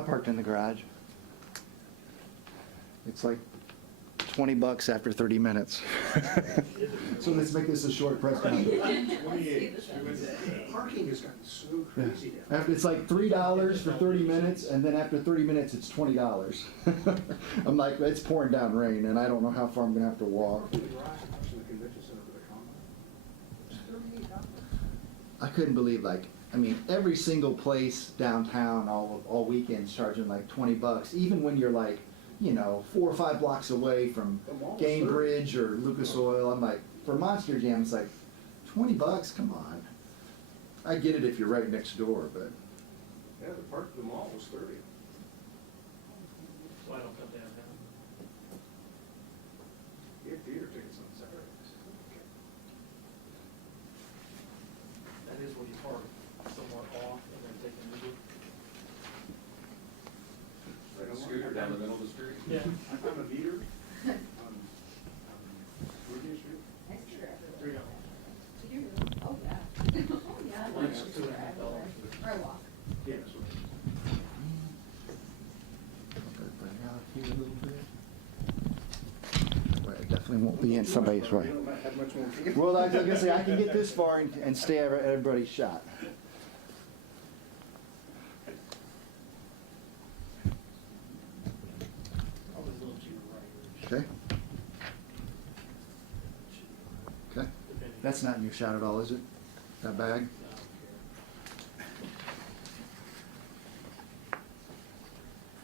I parked in the garage. It's like $20 after 30 minutes. So let's make this a short press conference. Parking has gotten so crazy now. It's like $3 for 30 minutes, and then after 30 minutes, it's $20. I'm like, it's pouring down rain, and I don't know how far I'm gonna have to walk. Parking in the garage across from the convention center for the combine. It's $38. I couldn't believe, like, I mean, every single place downtown all weekends charging like $20, even when you're like, you know, 4 or 5 blocks away from The mall is Gamebridge or Lucas Oil. I'm like, for Monster Jam, it's like $20. Come on. I get it if you're right next door, but Yeah, the mall was 30. So I don't come downtown. You have theater tickets on Saturdays. That is when you park somewhere off and then take an Uber. Right on Scooter down the middle of the street? Yeah. I'm a meter on Virginia Street. $3. Oh, yeah. Oh, yeah. I like It's to $2.50. Or I walk. Yeah, that's what. bring out here a little bit. Well, it definitely won't be in somebody's way. You don't have much more to get. Well, I was gonna say, I can get this far and stay at everybody's shot. Probably a little cheaper right. Okay? Okay. That's not in your shot at all, is it? That bag?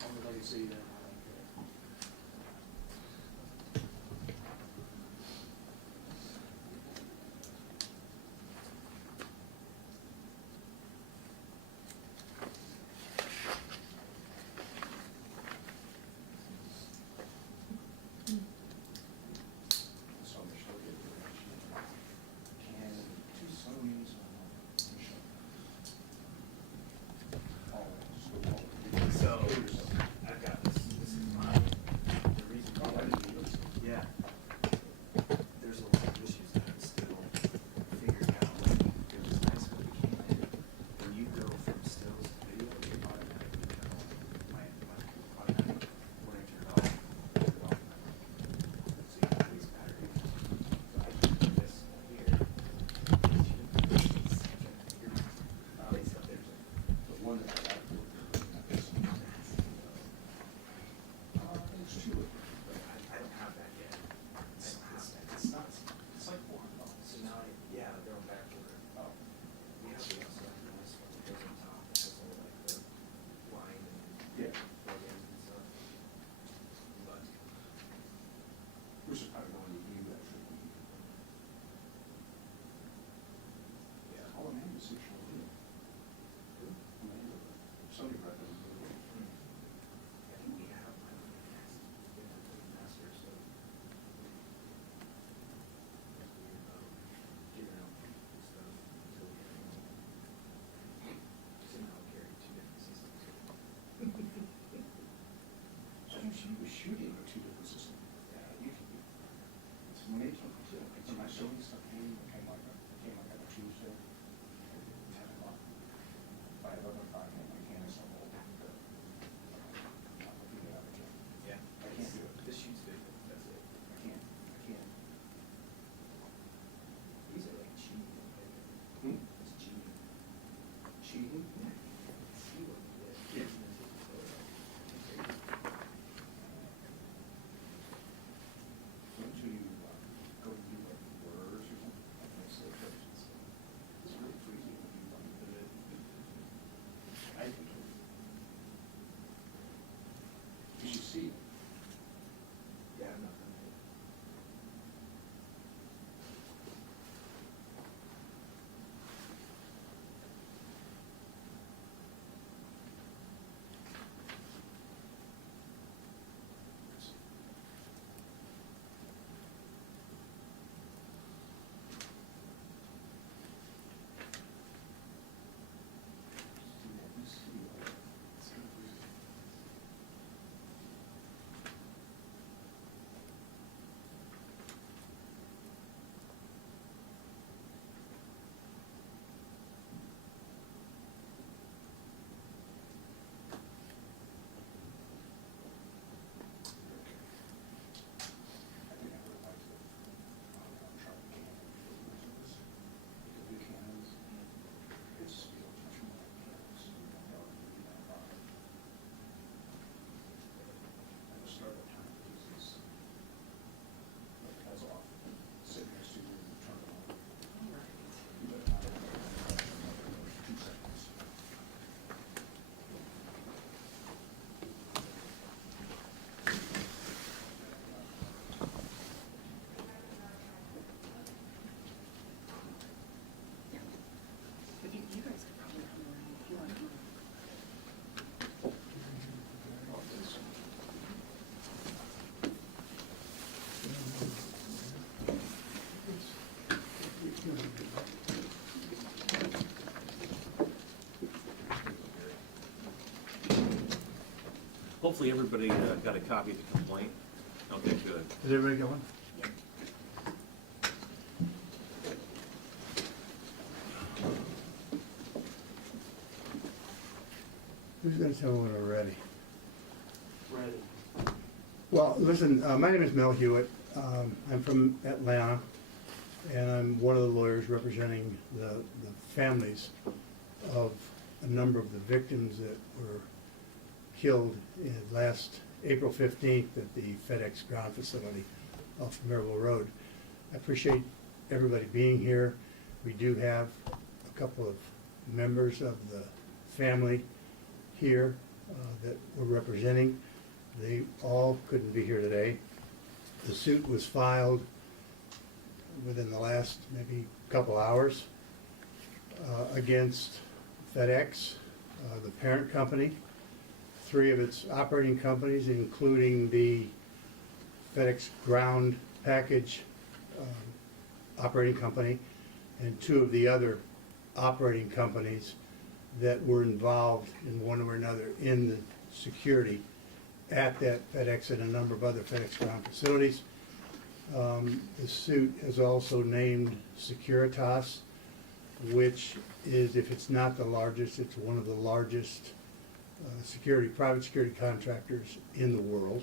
Only see that. I don't care. So I'm just looking at and 2 Sonys So, I've got this is my, the reason why I didn't do this, yeah. There's a lot of issues that I'm still figuring out. It was nice when we came in, when you go from stills to video, you automatically turn on, my automatic, when I turn it off, so you have these batteries. So I can do this here. The one that I got. There's 2 of them. I don't have that yet. It's not, it's like $400. So now, yeah, they're on back order. Oh. We have the also like this one that goes on top that has all like the line and Yeah. plug-ins and stuff. But Which is probably going to you actually. yeah. Oh, man, it's 6 years old. Somebody brought them. I think we have one on the master, so. Figuring out stuff until we have one. Somehow carry 2 different systems. I think she was shooting with 2 different systems. Yeah, you can. It's amazing. It's my Sony stuff came like a Tuesday. 10 o'clock. By 11 o'clock, and my cameras are all back. Yeah. I can't do it. This shoots good, that's it. I can't. These are like cheating. Hmm? It's cheating. Cheating? Yeah. See what you did. Yeah. Crazy. Don't you go and do like words or something? Like slow versions. hopefully everybody got a copy of the complaint. Okay, good. Is everybody going? Who's gonna tell me when we're ready? Ready. Well, listen, my name is Mel Hewitt. I'm from Atlanta, and I'm one of the lawyers representing the families of a number of the victims that were killed last April 15th at the FedEx Ground facility off Maryville Road. I appreciate everybody being here. We do have a couple of members of the family here that we're representing. They all couldn't be here today. The suit was filed within the last maybe couple hours against FedEx, the parent company, 3 of its operating companies, including the FedEx Ground package operating company, and 2 of the other operating companies that were involved in one or another in the security at that FedEx and a number of other FedEx Ground facilities. The suit has also named Securitas, which is, if it's not the largest, it's one of the largest private security contractors in the world.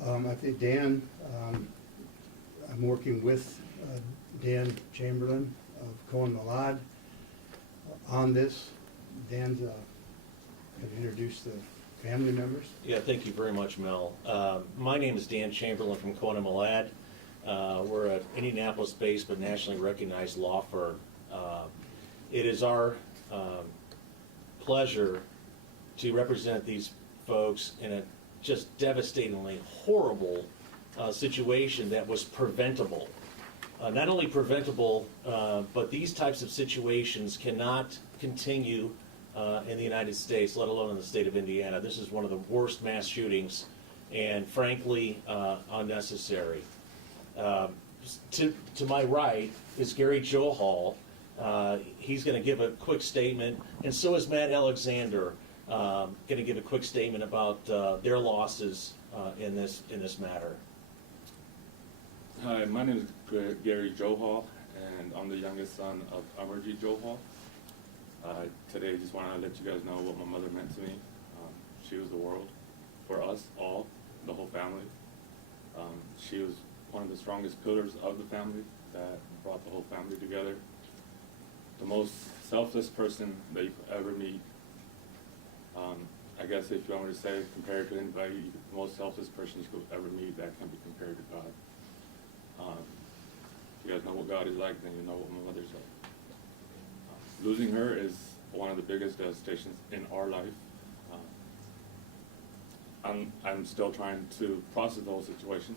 I think Dan, I'm working with Dan Chamberlain of Cohen Malad on this. Dan's going to introduce the family members. Yeah, thank you very much, Mel. My name is Dan Chamberlain from Cohen & Malad. We're an Indianapolis-based but nationally recognized law firm. It is our pleasure to represent these folks in a just devastatingly horrible situation that was preventable. Not only preventable, but these types of situations cannot continue in the United States, let alone in the state of Indiana. This is one of the worst mass shootings, and frankly, unnecessary. To my right is Gary Johal. He's going to give a quick statement, and so is Matt Alexander, going to give a quick statement about their losses in this matter. Hi, my name is Gary Johal, and I'm the youngest son of Amarjeet Johal. Today, I just want to let you guys know what my mother meant to me. She was the world for us all, the whole family. She was one of the strongest pillars of the family that brought the whole family together. The most selfless person that you could ever meet. I guess if you want me to say, compared to anybody, the most selfless person you could ever meet, that can be compared to God. If you guys know what God is like, then you know what my mother's like. Losing her is one of the biggest devastations in our life. I'm still trying to process the whole situation.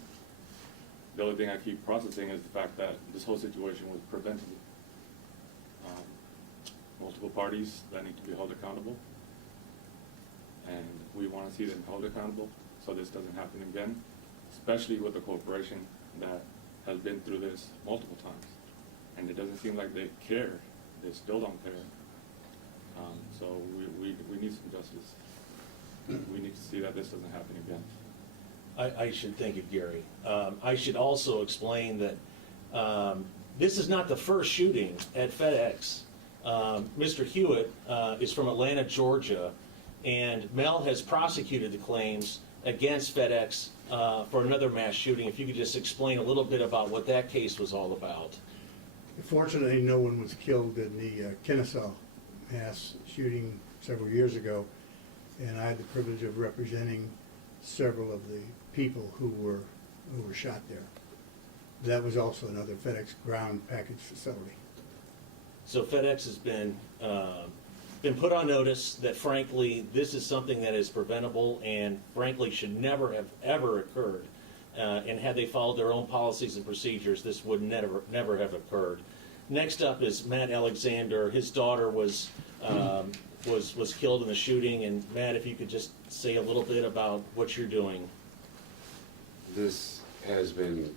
The only thing I keep processing is the fact that this whole situation was preventable. Multiple parties that need to be held accountable, and we want to see them held accountable so this doesn't happen again, especially with a corporation that has been through this multiple times, and it doesn't seem like they care. They still don't care. So we need some justice. We need to see that this doesn't happen again. I should thank you, Gary. I should also explain that this is not the first shooting at FedEx. Mr. Hewitt is from Atlanta, Georgia, and Mel has prosecuted the claims against FedEx for another mass shooting. If you could just explain a little bit about what that case was all about. Fortunately, no one was killed in the Kennesaw mass shooting several years ago, and I had the privilege of representing several of the people who were shot there. That was also another FedEx Ground package facility. So FedEx has been put on notice that, frankly, this is something that is preventable and, frankly, should never have ever occurred. And had they followed their own policies and procedures, this would never have occurred. Next up is Matt Alexander. His daughter was killed in the shooting. And Matt, if you could just say a little bit about what you're doing. This has been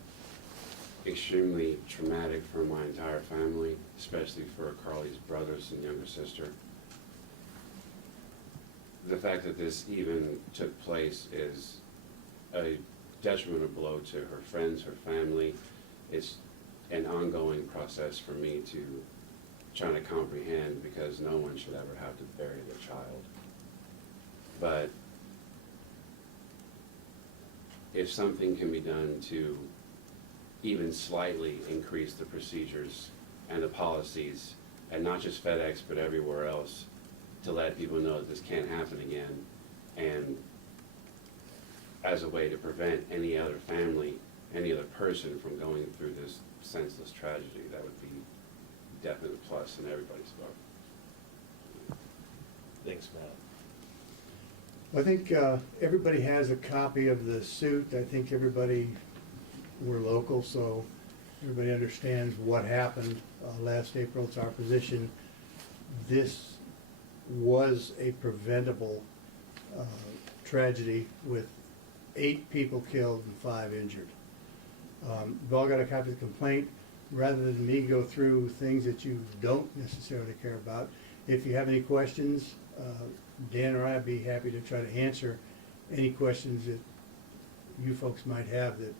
extremely traumatic for my entire family, especially for Carly's brothers and younger sister. the fact that this even took place is a detrimental blow to her friends, her family. It's an ongoing process for me to try to comprehend, because no one should ever have to bury their child. But if something can be done to even slightly increase the procedures and the policies, and not just FedEx, but everywhere else, to let people know that this can't happen again, and as a way to prevent any other family, any other person from going through this senseless tragedy, that would be definite plus in everybody's book. Thanks, Matt. I think everybody has a copy of the suit. I think everybody, we're local, so everybody understands what happened last April. It's our position. This was a preventable tragedy with 8 people killed and 5 injured. We've all got a copy of the complaint. Rather than me go through things that you don't necessarily care about, if you have any questions, Dan or I would be happy to try to answer any questions that you folks might have that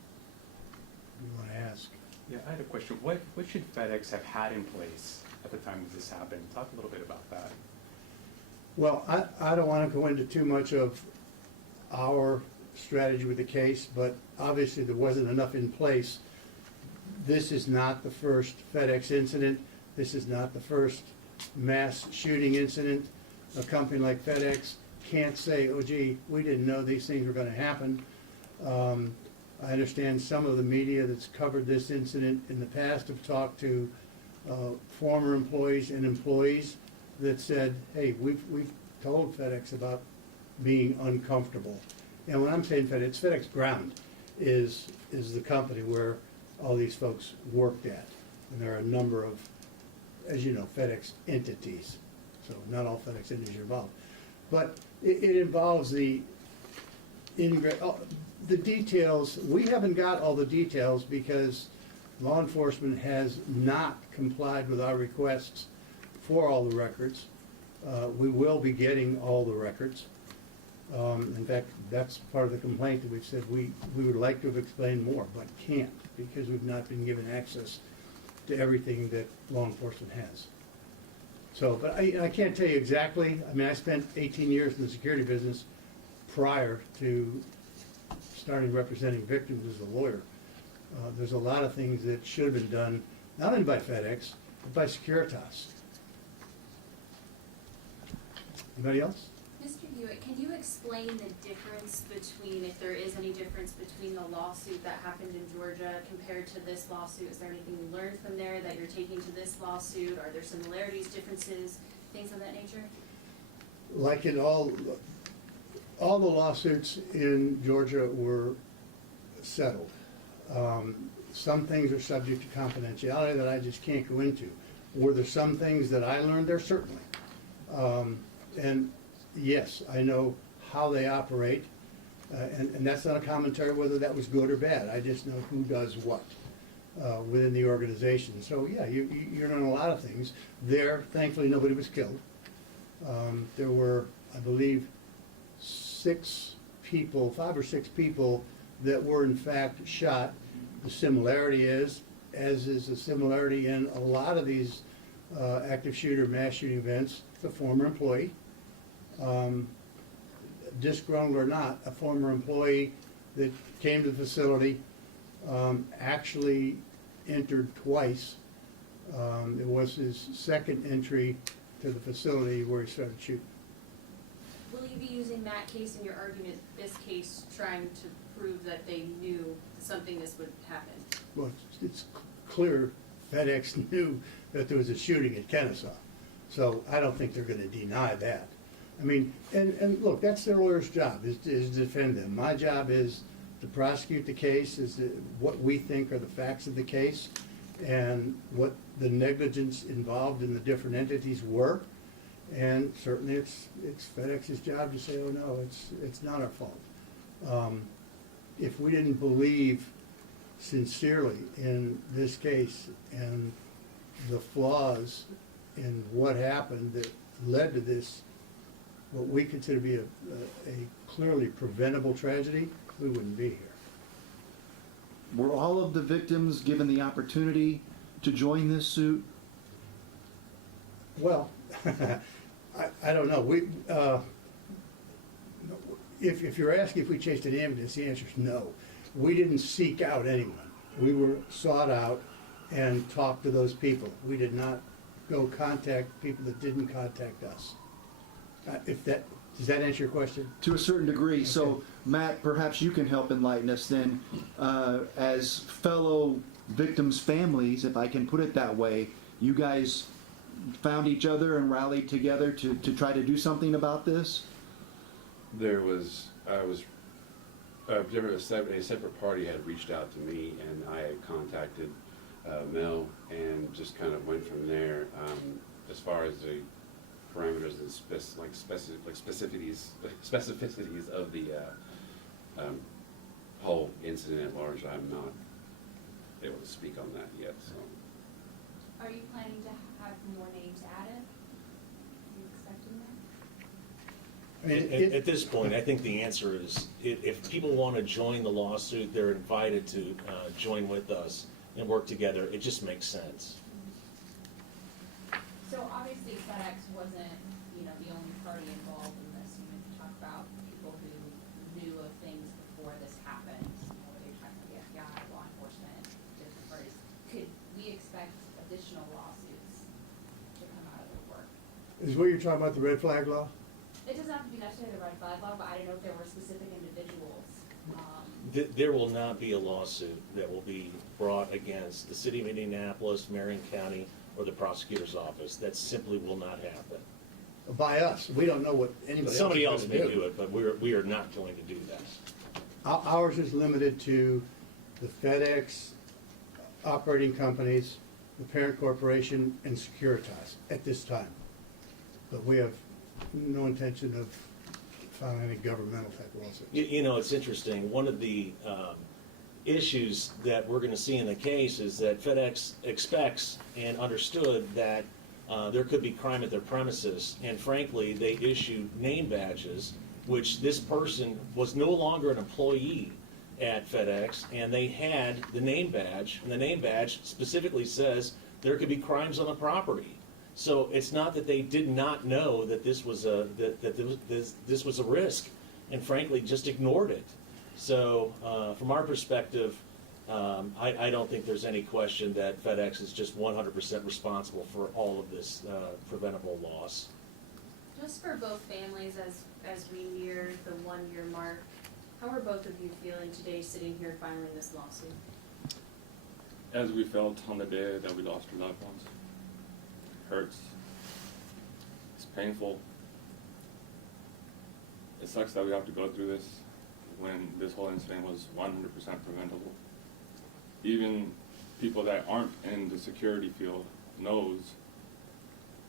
you want to ask. Yeah, I had a question. What should FedEx have had in place at the time that this happened? Talk a little bit about that. Well, I don't want to go into too much of our strategy with the case, but obviously there wasn't enough in place. This is not the first FedEx incident. This is not the first mass shooting incident. A company like FedEx can't say, oh gee, we didn't know these things were going to happen. I understand some of the media that's covered this incident in the past have talked to former employees and employees that said, hey, we've told FedEx about being uncomfortable. And when I'm saying FedEx, FedEx Ground is the company where all these folks worked at. And there are a number of, as you know, FedEx entities. So not all FedEx entities are involved. But it involves the details. We haven't got all the details because law enforcement has not complied with our requests for all the records. We will be getting all the records. In fact, that's part of the complaint that we've said we would like to have explained more, but can't because we've not been given access to everything that law enforcement has. So, but I can't tell you exactly. I mean, I spent 18 years in the security business prior to starting representing victims as a lawyer. There's a lot of things that should have been done, not only by FedEx, but by Securitas. Anybody else? Mr. Hewitt, can you explain the difference between, if there is any difference between the lawsuit that happened in Georgia compared to this lawsuit? Is there anything you learned from there that you're taking to this lawsuit? Are there similarities, differences, things of that nature? Like in all the lawsuits in Georgia were settled. Some things are subject to confidentiality that I just can't go into. Were there some things that I learned? There certainly. And yes, I know how they operate, and that's not a commentary whether that was good or bad. I just know who does what within the organization. So yeah, you learn a lot of things. There, thankfully, nobody was killed. There were, I believe, 5 or 6 people that were in fact shot. The similarity is, as is the similarity in a lot of these active shooter mass shooting events, it's a former employee. Disgruntled or not, a former employee that came to the facility actually entered twice. It was his second entry to the facility where he started shooting. Will you be using that case in your argument, this case, trying to prove that they knew something this would happen? Well, it's clear FedEx knew that there was a shooting at Kennesaw, so I don't think they're going to deny that. I mean, and look, that's their lawyer's job, is to defend them. My job is to prosecute the case, what we think are the facts of the case, and what the negligence involved in the different entities were. And certainly it's FedEx's job to say, oh no, it's not our fault. If we didn't believe sincerely in this case and the flaws in what happened that led to this what we consider to be a clearly preventable tragedy, we wouldn't be here. Were all of the victims given the opportunity to join this suit? Well, I don't know. If you're asking if we chased an ambulance, the answer is no. We didn't seek out anyone. We were sought out and talked to those people. We did not go contact people that didn't contact us. Does that answer your question? To a certain degree. Okay. So, Matt, perhaps you can help enlighten us then, as fellow victims' families, if I can put it that way. You guys found each other and rallied together to try to do something about this? A separate party had reached out to me, and I had contacted Mel, and just kind of went from there. As far as the parameters and specificities of the whole incident at large, I'm not able to speak on that yet. So, Are you planning to have more names added? Are you expecting that? I mean, At this point, I think the answer is, if people want to join the lawsuit, they're invited to join with us and work together. It just makes sense. So obviously FedEx wasn't, the only party involved in this. You talk about people who knew of things before this happened. Whether you're talking about the FBI, law enforcement, different parties. Could we expect additional lawsuits to come out of the work? Is what you're talking about the red flag law? It doesn't have to be necessarily the red flag law, but I don't know if there were specific individuals. There will not be a lawsuit that will be brought against the city of Indianapolis, Marion County, or the prosecutor's office. That simply will not happen. By us. We don't know what anybody Somebody else else is may gonna do it, but we are not going to do that. Ours is limited to the FedEx operating companies, the parent corporation, and Securitas at this time. But we have no intention of filing any governmental type lawsuits. It's interesting. One of the issues that we're going to see in the case is that FedEx expects and understood that there could be crime at their premises, and frankly, they issued name badges, which this person was no longer an employee at FedEx, and they had the name badge, and the name badge specifically says there could be crimes on the property. So it's not that they did not know that this was this was a risk, and frankly just ignored it. So from our perspective, I don't think there's any question that FedEx is just 100% responsible for all of this preventable loss. Just for both families, as we near the 1-year mark, how are both of you feeling today sitting here filing this lawsuit? As we felt on the day that we lost our loved ones, it hurts. It's painful. It sucks that we have to go through this when this whole incident was 100% preventable. Even people that aren't in the security field knows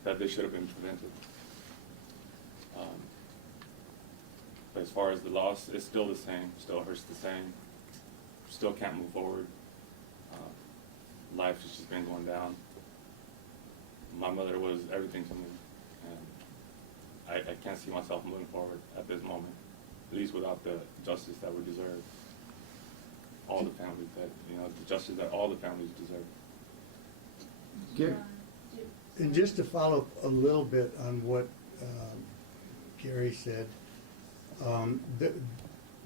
that they should have been prevented. But as far as the loss, it's still the same, still hurts the same, still can't move forward. Life has just been going down. My mother was everything to me, and I can't see myself moving forward at this moment, at least without the justice that we deserve. All the families that, the justice that all the families deserve. Gary? And just to follow up a little bit on what Gary said,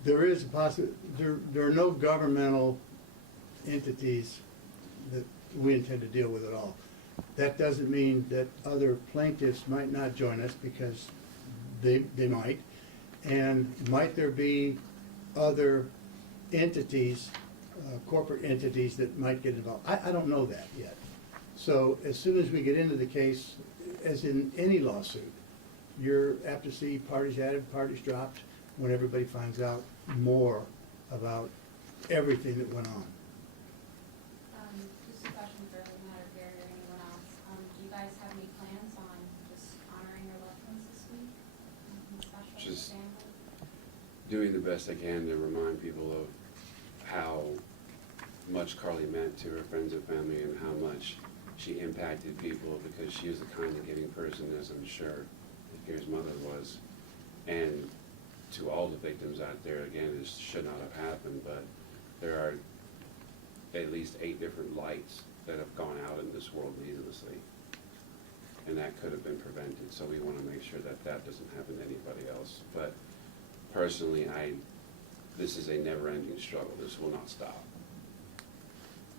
there is a there are no governmental entities that we intend to deal with at all. That doesn't mean that other plaintiffs might not join us, because they might. And might there be other entities, corporate entities that might get involved? I don't know that yet. So as soon as we get into the case, as in any lawsuit, you're apt to see parties added, parties dropped, when everybody finds out more about everything that went on. Just a question for Matt or Gary or anyone else. Do you guys have any plans on just honoring your loved ones this week? Anything special for Just the family? doing the best I can to remind people of how much Carly meant to her friends and family, and how much she impacted people, because she is the kind of giving person, as I'm sure Gary's mother was. And to all the victims out there, again, this should not have happened, but there are at least 8 different lights that have gone out in this world needlessly. And that could have been prevented, so we want to make sure that that doesn't happen to anybody else. But personally, this is a never-ending struggle. This will not stop.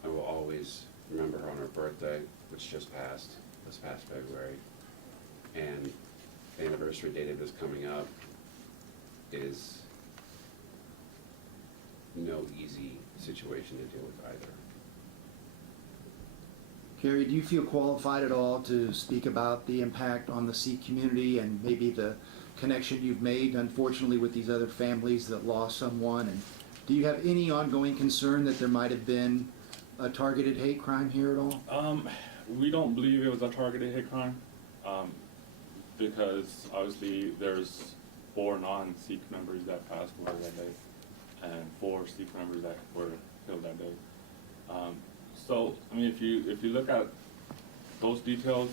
I will always remember her on her birthday, which just passed, this past February. And the anniversary date of this coming up is no easy situation to deal with either. Gary, do you feel qualified at all to speak about the impact on the Sikh community and maybe the connection you've made, unfortunately, with these other families that lost someone? And do you have any ongoing concern that there might have been a targeted hate crime here at all? We don't believe it was a targeted hate crime, because obviously there's 4 non-Sikh members that passed away that day, and 4 Sikh members that were killed that day. So, I mean, if you look at those details,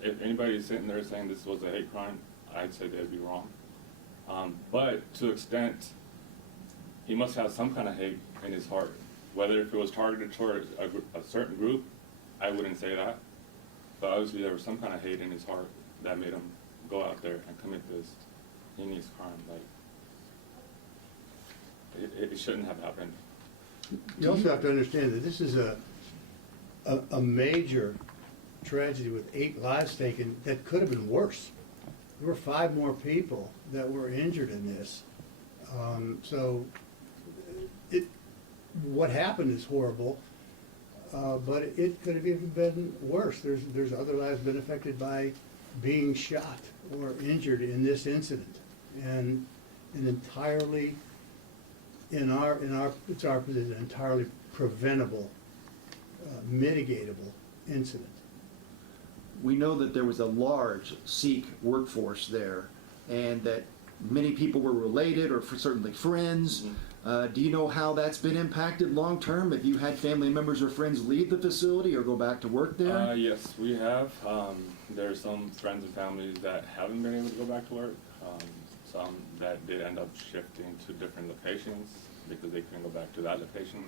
if anybody's sitting there saying this was a hate crime, I'd say they'd be wrong. But to extent, he must have some kind of hate in his heart. Whether if it was targeted toward a certain group, I wouldn't say that. But obviously there was some kind of hate in his heart that made him go out there and commit this heinous crime. Like, it shouldn't have happened. You also have to understand that this is a major tragedy with 8 lives taken that could have been worse. There were 5 more people that were injured in this. So what happened is horrible, but it could have even been worse. There's other lives been affected by being shot or injured in this incident, and an entirely it's our position, entirely preventable, mitigatable incident. We know that there was a large Sikh workforce there, and that many people were related or certainly friends. Do you know how that's been impacted long term? If you had family members or friends leave the facility or go back to work there? Yes, we have. There's some friends and families that haven't been able to go back to work. Some that did end up shifting to different locations because they couldn't go back to that location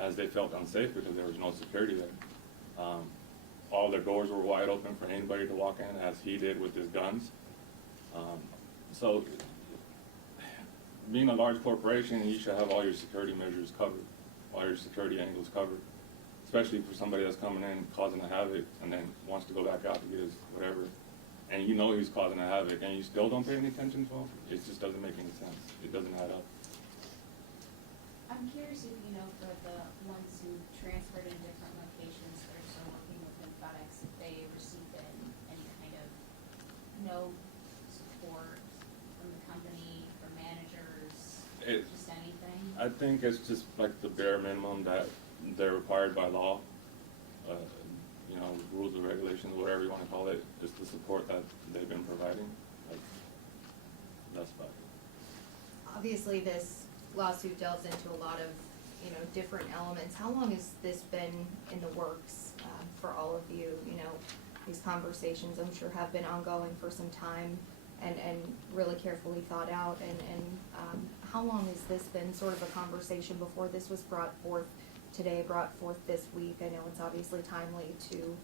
as they felt unsafe because there was no security there. All their doors were wide open for anybody to walk in, as he did with his guns. So, being a large corporation, you should have all your security measures covered, all your security angles covered, especially for somebody that's coming in causing a havoc and then wants to go back out to get his whatever, and you know he's causing a havoc and you still don't pay any attention to him. It just doesn't make any sense. It doesn't add up. I'm curious if you know, for the ones who transferred in different locations that are still working within FedEx, if they received any kind of no support from the company, from managers, just anything? I think it's just like the bare minimum that they're required by law. You know, rules and regulations, whatever you want to call it, just the support that they've been providing. That's about it. Obviously, this lawsuit delves into a lot of, different elements. How long has this been in the works for all of you? These conversations, I'm sure, have been ongoing for some time and really carefully thought out. And how long has this been sort of a conversation before this was brought forth today, brought forth this week? I know it's obviously timely to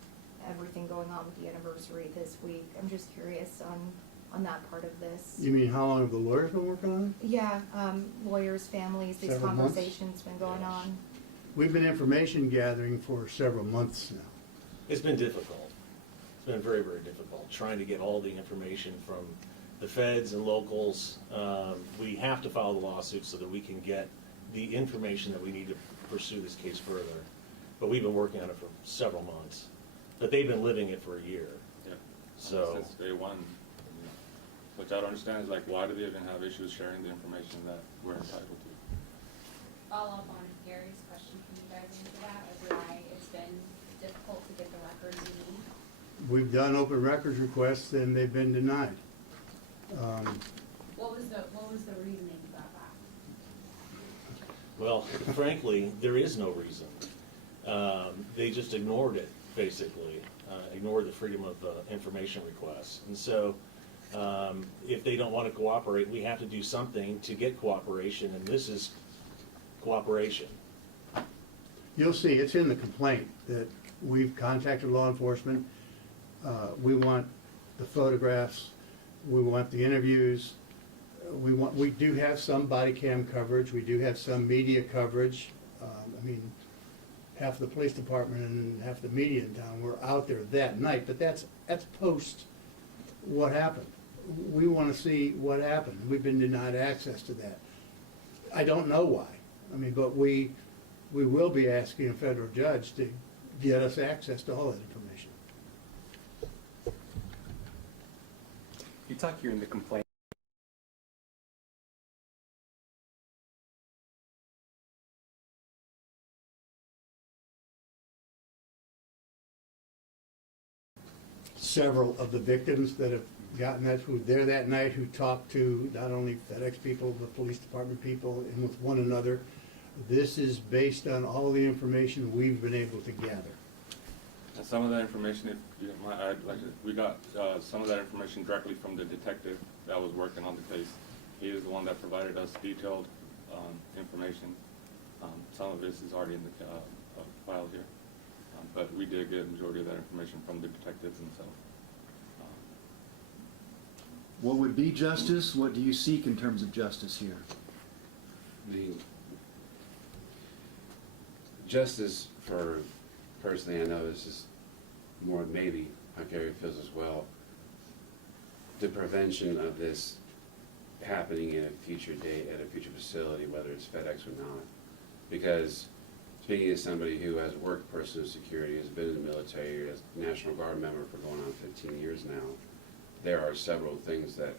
everything going on with the anniversary this week. I'm just curious on that part of this. You mean how long have the lawyers been working on it? Yeah, lawyers, families, these Several months? conversations been going on. We've been information gathering for several months now. It's been difficult. It's been very, very difficult, trying to get all the information from the feds and locals. We have to file the lawsuit so that we can get the information that we need to pursue this case further. But we've been working on it for several months. But they've been living it for a year. Yeah. So Since day one. Which I don't understand is like, why do they even have issues sharing the information that we're entitled to? Follow up on Gary's question, can you guys answer that, of why it's been difficult to get the records you need? We've done open records requests and they've been denied. What was the reasoning about that? well, frankly, there is no reason. They just ignored it, basically, ignored the freedom of information requests. And so If they don't want to cooperate, we have to do something to get cooperation, and this is cooperation. You'll see, it's in the complaint that we've contacted law enforcement. We want the photographs, we want the interviews, we do have some body cam coverage, we do have some media coverage. I mean, half the police department and half the media in town were out there that night, but that's post what happened. We want to see what happened. We've been denied access to that. I don't know why. I mean, but we will be asking a federal judge to get us access to all that information. You talk here in the complaint. Several of the victims that have gotten that, who were there that night, who talked to not only FedEx people, but police department people, and with one another. This is based on all the information we've been able to gather. And some of that information, if you don't mind, we got some of that information directly from the detective that was working on the case. He is the one that provided us detailed information. Some of this is already in the file here, but we did get a majority of that information from the detectives themselves. What would be justice? What do you seek in terms of justice here? The justice for, personally, I know this is more maybe how Gary feels as well, the prevention of this happening in a future date at a future facility, whether it's FedEx or not. Because speaking as somebody who has worked personal security, has been in the military, as a National Guard member for going on 15 years now, there are several things that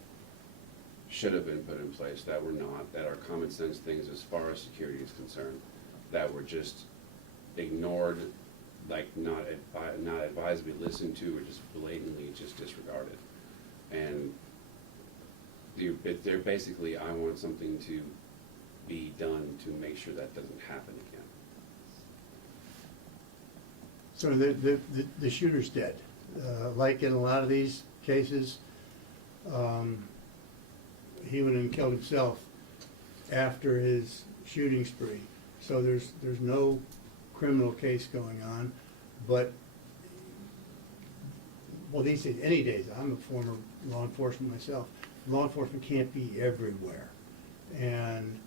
should have been put in place that were not, that are common sense things as far as security is concerned, that were just ignored, like not advised to be listened to, or just blatantly just disregarded. And they're basically, I want something to be done to make sure that doesn't happen again. So the shooter's dead. Like in a lot of these cases, he went and killed himself after his shooting spree. So there's no criminal case going on, but well, these days, any days, I'm a former law enforcement myself. Law enforcement can't be everywhere, and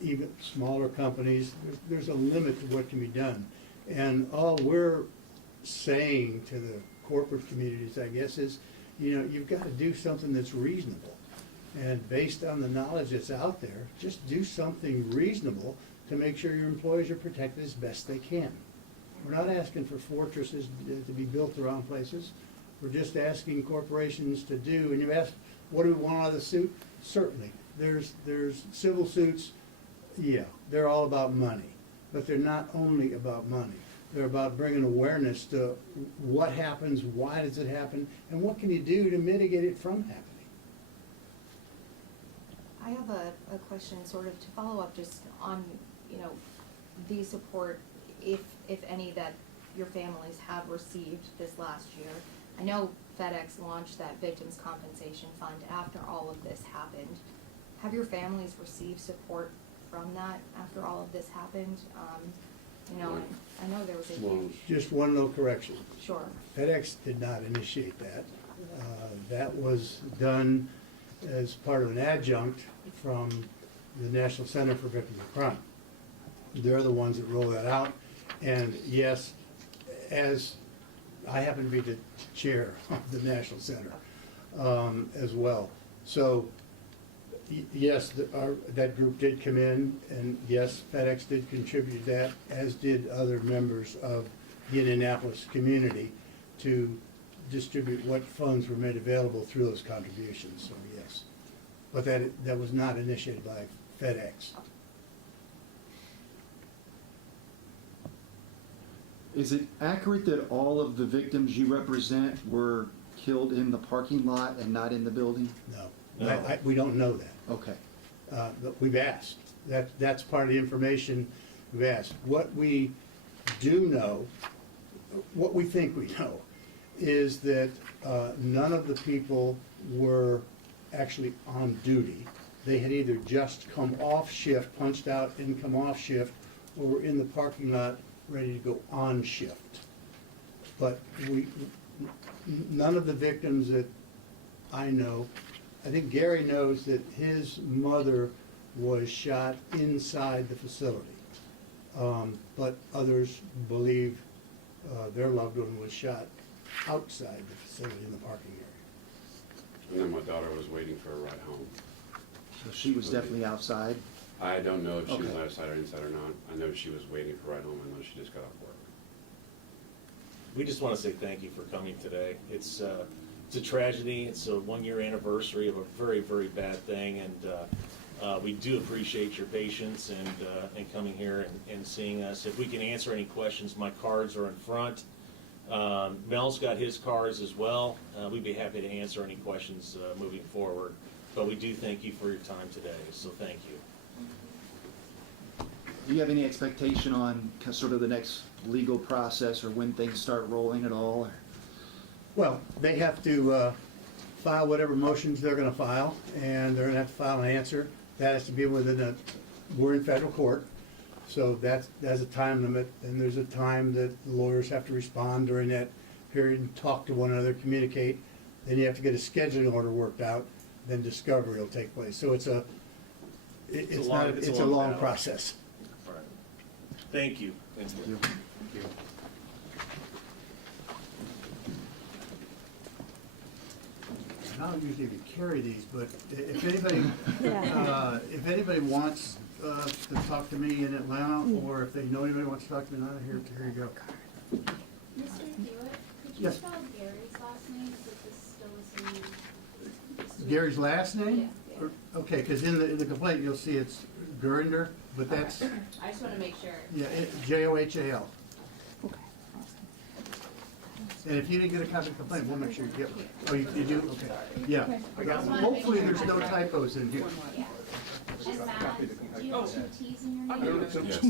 even smaller companies, there's a limit to what can be done. And all we're saying to the corporate communities, I guess, is, you know, you've got to do something that's reasonable. And based on the knowledge that's out there, just do something reasonable to make sure your employees are protected as best they can. We're not asking for fortresses to be built around places. We're just asking corporations to do, and you ask, what do we want out of the suit? Certainly. There's civil suits, yeah, they're all about money. But they're not only about money. They're about bringing awareness to what happens, why does it happen, and what can you do to mitigate it from happening. I have a question sort of to follow up just on, you know, the support, if any, that your families have received this last year. I know FedEx launched that Victims Compensation Fund after all of this happened. Have your families received support from that after all of this happened? You know, I know there was a huge, Just one little correction. sure, FedEx did not initiate that. That was done as part of an adjunct from the National Center for Victims of Crime. They're the ones that roll that out. And yes, as I happen to be the chair of the National Center as well. So yes, that group did come in, and yes, FedEx did contribute that, as did other members of the Indianapolis community, to distribute what funds were made available through those contributions, so yes. But that was not initiated by FedEx. Is it accurate that all of the victims you represent were killed in the parking lot and not in the building? No, No. we don't know that. Okay. But we've asked. That's part of the information we've asked. What we do know, what we think we know, is that none of the people were actually on duty. They had either just come off shift, punched out and come off shift, or were in the parking lot ready to go on shift. But none of the victims that I know, I think Gary knows that his mother was shot inside the facility. But others believe their loved one was shot outside the facility in the parking area. And then my daughter was waiting for a ride home. So she was definitely outside. I don't know if she was Okay. outside or inside or not. I know she was waiting for a ride home. I know she just got off work. We just want to say thank you for coming today. It's a tragedy. It's a 1-year anniversary of a very, very bad thing, and we do appreciate your patience and coming here and seeing us. If we can answer any questions, my cards are in front. Mel's got his cards as well. We'd be happy to answer any questions moving forward. But we do thank you for your time today, so thank you. Do you have any expectation on sort of the next legal process or when things start rolling at all? Well, they have to file whatever motions they're gonna file, and they're gonna have to file an answer. That has to be we're in federal court, so that's a time limit, and there's a time that the lawyers have to respond during that period and talk to one another, communicate. Then you have to get a scheduling order worked out, then discovery will take place. So it's a long battle. process. All right. Thank you. Thank you. And I don't usually even carry these, but if anybody wants to talk to me in Atlanta, or if they know anybody wants to talk to me in Atlanta, here you go. Mr. Hewitt, could you Yes. spell Gary's last name, is it still the same? Gary's last name? Yeah, yeah. Okay, because in the complaint, you'll see it's Gurinder, but that's, I just wanna make sure. yeah, Johal. And if you didn't get a copy of the complaint, we'll make sure you get one. Oh, you do? Okay. Yeah. Hopefully, there's no typos in here. Yeah. And Matt, do you have two T's in your name? Yes.